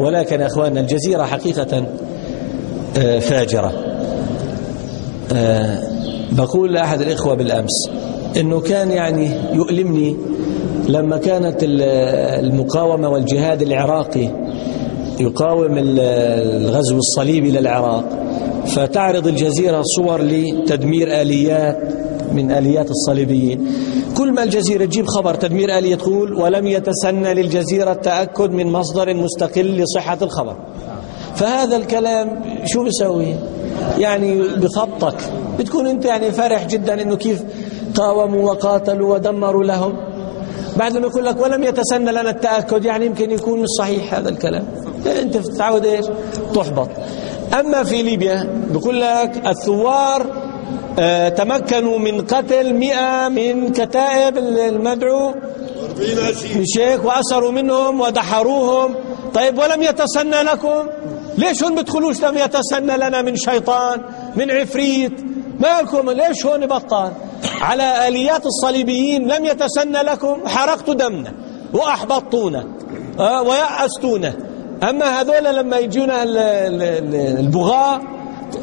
ولكن يا أخواننا الجزيرة حقيقة فاجرة. بقول لأحد الإخوة بالأمس إنه كان يعني يؤلمني لما كانت المقاومة والجهاد العراقي يقاوم الغزو الصليبي للعراق، فتعرض الجزيرة صور لتدمير آليات من آليات الصليبيين. كل ما الجزيرة تجيب خبر تدمير آلية تقول ولم يتسنى للجزيرة التأكد من مصدر مستقل لصحة الخبر. فهذا الكلام شو بيسوي؟ يعني بخبطك، بتكون انت يعني فرح جدا انه كيف قاوموا وقاتلوا ودمروا لهم، بعد لما يقول لك ولم يتسنى لنا التأكد يعني يمكن يكون مش صحيح هذا الكلام، انت تتعود ايش؟ تحبط. اما في ليبيا بيقول لك الثوار تمكنوا من قتل 100 من كتائب المدعو الشيخ وأسروا منهم ودحروهم. طيب ولم يتسنى لكم؟ ليش هون بتدخلوش لم يتسنى لنا من شيطان من عفريت؟ مالكم ليش هون بطال على آليات الصليبيين؟ لم يتسنى لكم، حرقتوا دمنا وأحبطتونا ويأستونا. أما هذول لما يجونا البغاة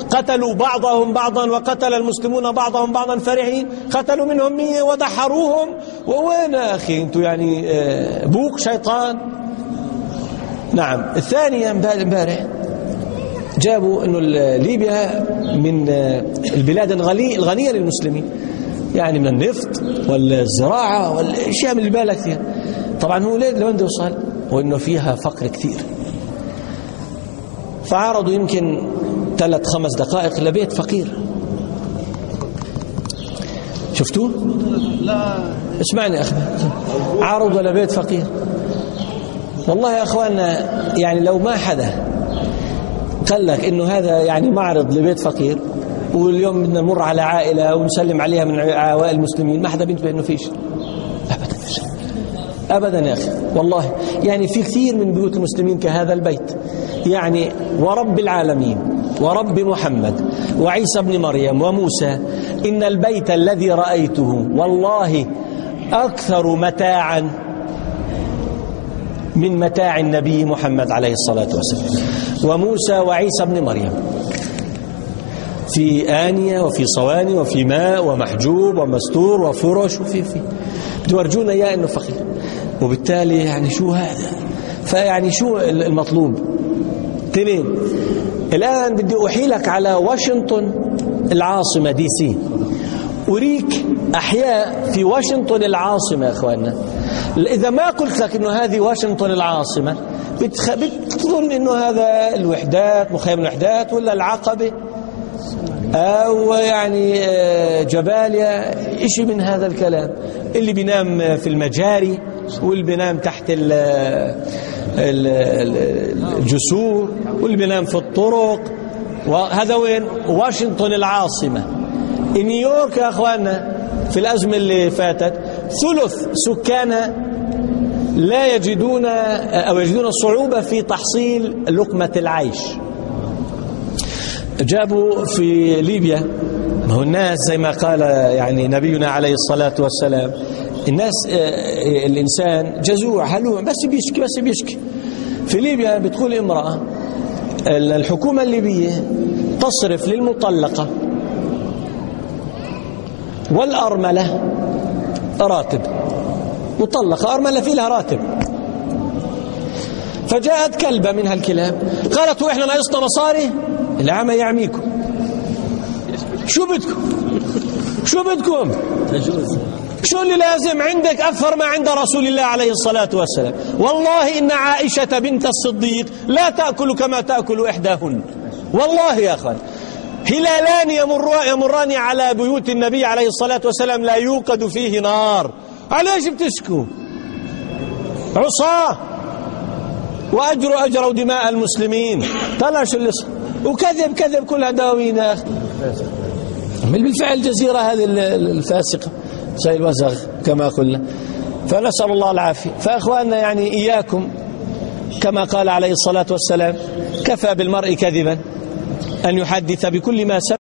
قتلوا بعضهم بعضا وقتل المسلمون بعضهم بعضا فرحين، قتلوا منهم 100 ودحروهم. ووين يا أخي أنتوا يعني بوق شيطان؟ نعم. الثانية امبارح جابوا أنه ليبيا من البلاد الغنية للمسلمين، يعني من النفط والزراعة والأشياء من اللي بالك فيها. طبعا هو لوين بده يوصل؟ وأنه فيها فقر كثير. فعرضوا يمكن 3-5 دقائق لبيت فقير. شفتوه؟ لا اسمعني أخي، عرضوا لبيت فقير. والله يا أخواننا يعني لو ما حدا قال لك إنه هذا يعني معرض لبيت فقير واليوم بدنا نمر على عائلة ونسلم عليها من عوائل المسلمين، ما حدا بينتبه إنه فيش أبدا يا أخي. والله يعني في كثير من بيوت المسلمين كهذا البيت، يعني ورب العالمين ورب محمد وعيسى بن مريم وموسى، إن البيت الذي رأيته والله أكثر متاعا من متاع النبي محمد عليه الصلاة والسلام وموسى وعيسى بن مريم، في آنية وفي صواني وفي ماء ومحجوب ومستور وفرش وفي بتورجونا إياه إنه فقير. وبالتالي يعني شو هذا؟ فيعني شو المطلوب؟ اثنين، الآن بدي أحيلك على واشنطن العاصمة DC، أريك أحياء في واشنطن العاصمة يا أخواننا. إذا ما قلت لك إنه هذه واشنطن العاصمة بتظن إنه هذا الوحدات مخيم الوحدات ولا العقبة أو يعني جباليا، إشي من هذا الكلام. اللي بينام في المجاري واللي بينام تحت الجسور واللي بينام في الطرق، وهذا وين؟ واشنطن العاصمة. نيويورك يا أخواننا في الأزمة اللي فاتت 1/3 سكانها لا يجدون أو يجدون صعوبة في تحصيل لقمة العيش. جابوا في ليبيا، ما هو الناس زي ما قال يعني نبينا عليه الصلاة والسلام، الناس الإنسان جزوع هلوع بس بيشكي. في ليبيا بتقول امرأة الحكومة الليبية تصرف للمطلقة والأرملة راتب، مطلقة أرملة في لها راتب. فجاءت كلبة من هالكلاب قالت وإحنا ناقصنا مصاري؟ العمى يعميكم، شو بدكم شو اللي لازم عندك أكثر ما عند رسول الله عليه الصلاة والسلام. والله إن عائشة بنت الصديق لا تأكل كما تأكل إحداهن. والله يا أخوان هلالان يمران على بيوت النبي عليه الصلاة والسلام لا يوقد فيه نار. عليش بتشكوا؟ عصاه وأجروا دماء المسلمين. طلع شو اللي وكذب كلها دواوين يا أخي. بالفعل الجزيرة هذه الفاسقة زي الوزغ كما قلنا، فنسأل الله العافية. فأخواننا يعني إياكم كما قال عليه الصلاة والسلام كفى بالمرء كذبا أن يحدث بكل ما سمع.